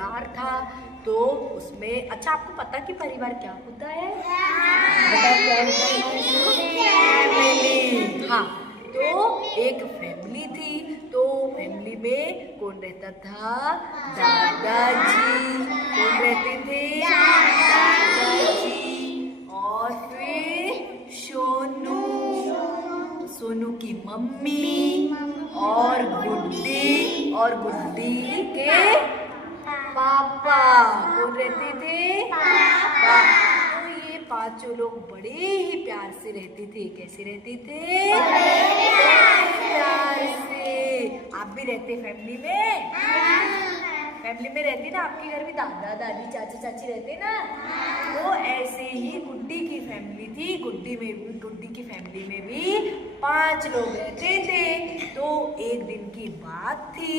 परिवार था। तो उसमें अच्छा आपको पता कि परिवार क्या होता है? बताओ क्या होता है? फैमिली। हाँ, तो एक फैमिली थी। तो फैमिली में कौन रहता था? दादाजी। कौन रहते थे? दादाजी। और फिर सोनू, सोनू की मम्मी और गुड्डी के पापा। कौन रहते थे? पापा। तो ये पांचों लोग बड़े ही प्यार से रहते थे। कैसे रहते थे? प्यार से। आप भी रहते फैमिली में? फैमिली में रहती ना, आपके घर में दादा दादी चाचा चाची रहते ना। तो ऐसे ही गुड्डी की फैमिली थी। गुड्डी की फैमिली में भी 5 लोग रहते थे। तो एक दिन की बात थी।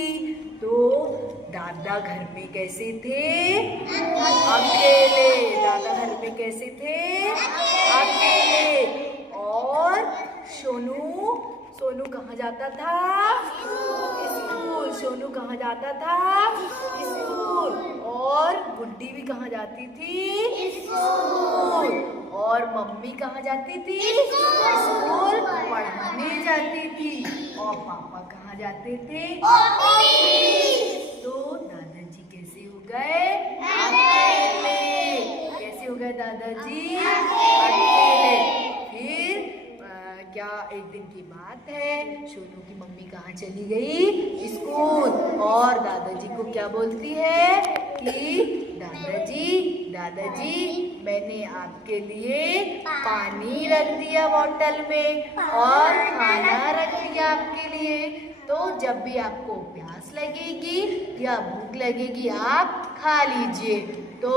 तो दादा घर में कैसे थे? अकेले। दादा घर में कैसे थे? अकेले। और सोनू कहाँ जाता था? स्कूल। सोनू कहाँ जाता था? स्कूल। और गुड्डी भी कहाँ जाती थी? स्कूल। और मम्मी कहाँ जाती थी? स्कूल पढ़ाने जाती थी। और पापा कहाँ जाते थे? तो दादाजी कैसे हो गए? अकेले। कैसे हो गए दादाजी? अकेले। फिर क्या एक दिन की बात है, सोनू की मम्मी कहाँ चली गई? स्कूल। और दादाजी को क्या बोलती है कि दादाजी मैंने आपके लिए पानी रख दिया बोतल में और खाना रख दिया आपके लिए। तो जब भी आपको प्यास लगेगी या भूख लगेगी आप खा लीजिए। तो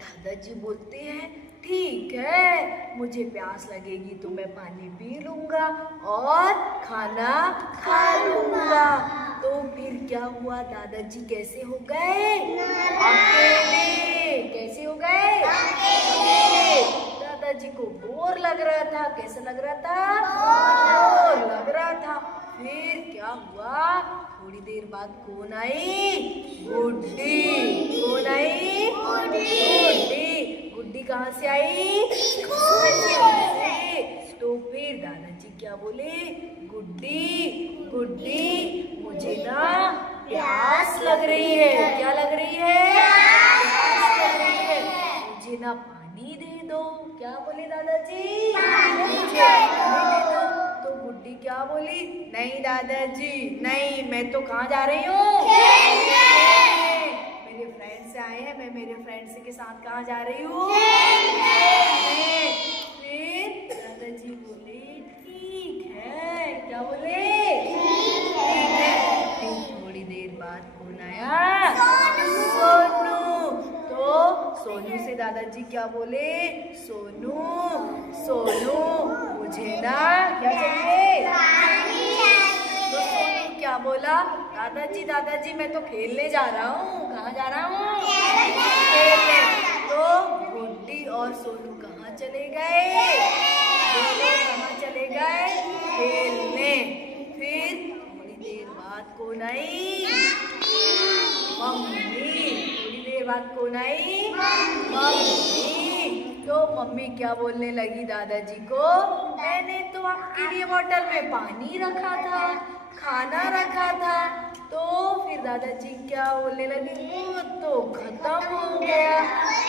दादाजी बोलते हैं ठीक है, मुझे प्यास लगेगी तो मैं पानी पी लूंगा और खाना खा लूंगा। तो फिर क्या हुआ? दादाजी कैसे हो गए? अकेले। कैसे हो गए? अकेले। दादाजी को बोर लग रहा था। कैसा लग रहा था? बोर लग रहा था। फिर क्या हुआ? थोड़ी देर बाद कौन आई? गुड्डी। कौन आई? गुड्डी कहाँ से आई? तो फिर दादाजी क्या बोले? गुड्डी मुझे ना प्यास लग रही है। क्या लग रही है? प्यास लग रही है। मुझे ना पानी दे दो। क्या बोले दादाजी? मुझे पानी दे दो। तो गुड्डी क्या बोली? नहीं दादाजी नहीं, मैं तो कहाँ जा रही हूँ? मेरे फ्रेंड्स आए हैं, मैं मेरे फ्रेंड्स के साथ कहाँ जा रही हूँ? फिर दादाजी बोले ठीक है। क्या बोले? ठीक है। फिर थोड़ी देर बाद कौन आया? सोनू। तो सोनू से दादाजी क्या बोले? सोनू मुझे ना क्या चाहिए? तो सोनू क्या बोला? दादाजी मैं तो खेलने जा रहा हूँ। कहाँ जा रहा हूँ? खेलने। तो गुड्डी और सोनू कहाँ चले गए? कहाँ चले गए? खेलने। फिर थोड़ी देर बाद कौन आई? मम्मी। थोड़ी देर बाद कौन आई? मम्मी। तो मम्मी क्या बोलने लगी दादाजी को? मैंने तो आपके लिए बोतल में पानी रखा था, खाना रखा था। तो फिर दादाजी क्या बोलने लगे? वो तो खत्म हो गया,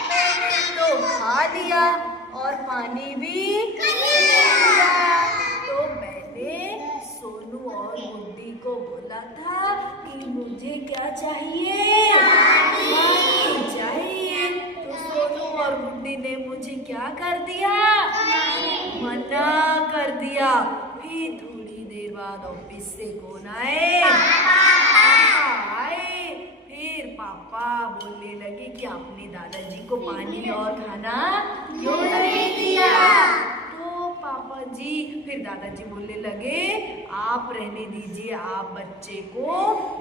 मैंने तो खा लिया और पानी भी पी लिया। तो मैंने सोनू और गुड्डी को बोला था कि मुझे क्या चाहिए? पानी चाहिए। तो सोनू और गुड्डी ने मुझे क्या कर दिया? मना कर दिया। फिर थोड़ी देर बाद ऑफिस से कौन आए? पापा आए। फिर पापा बोलने लगे कि आपने दादाजी को पानी और खाना क्यों नहीं दिया? तो पापा जी फिर दादाजी बोलने लगे आप रहने दीजिए, आप बच्चे को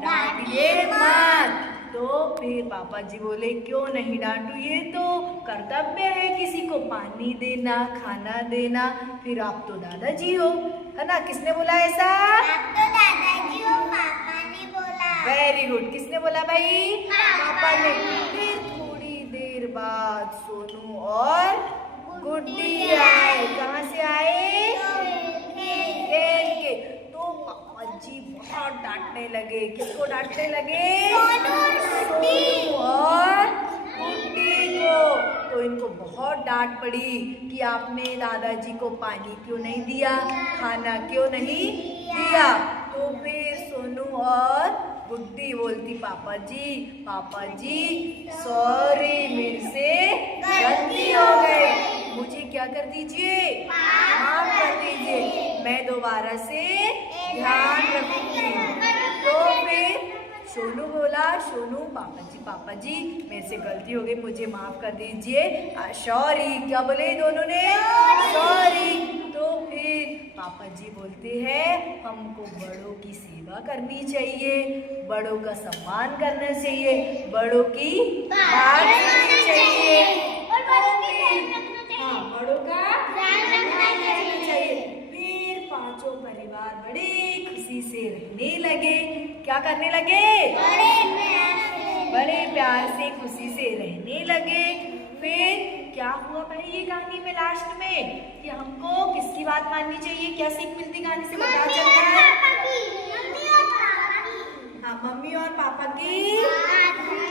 डांटिए मत। तो फिर पापा जी बोले क्यों नहीं डांटू, ये तो कर्तव्य है किसी को पानी देना, खाना देना। फिर आप तो दादाजी हो, है ना? किसने बोला ऐसा? आप तो दादाजी हो, पापा ने बोला। Very good. किसने बोला भाई? पापा करने। फिर थोड़ी देर बाद सोनू और गुड्डी आए। कहाँ से आए? खेल के। तो पापा जी बहुत डांटने लगे। किसको डांटने लगे? सोनू और गुड्डी को। तो इनको बहुत डांट पड़ी कि आपने दादाजी को पानी क्यों नहीं दिया, खाना क्यों नहीं दिया। तो फिर सोनू और गुड्डी बोलती, पापा जी सॉरी, मेरे से गलती हो गई, मुझे क्या कर दीजिए, माफ कर दीजिए, मैं दोबारा से ध्यान रखूंगी। तो फिर सोनू बोला, सोनू पापा जी मेरे से गलती हो गई, मुझे माफ कर दीजिए, सॉरी। क्या बोले दोनों ने? सॉरी। तो फिर पापा जी बोलते हैं, हमको बड़ों की सेवा करनी चाहिए, बड़ों का सम्मान करना चाहिए, बड़ों की बात सुननी चाहिए, बड़ों का ध्यान रखना चाहिए। फिर पांचों परिवार बड़ी खुशी से रहने लगे। क्या करने लगे? बड़े प्यार से खुशी से रहने लगे। फिर क्या हुआ भाई ये कहानी में लास्ट में कि हमको किसकी बात माननी चाहिए? क्या सीख मिलती कहानी से पता चलता है? हाँ, मम्मी और पापा की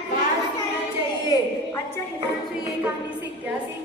बात सुनना चाहिए। अच्छा हिमांशु, ये कहानी से क्या सीख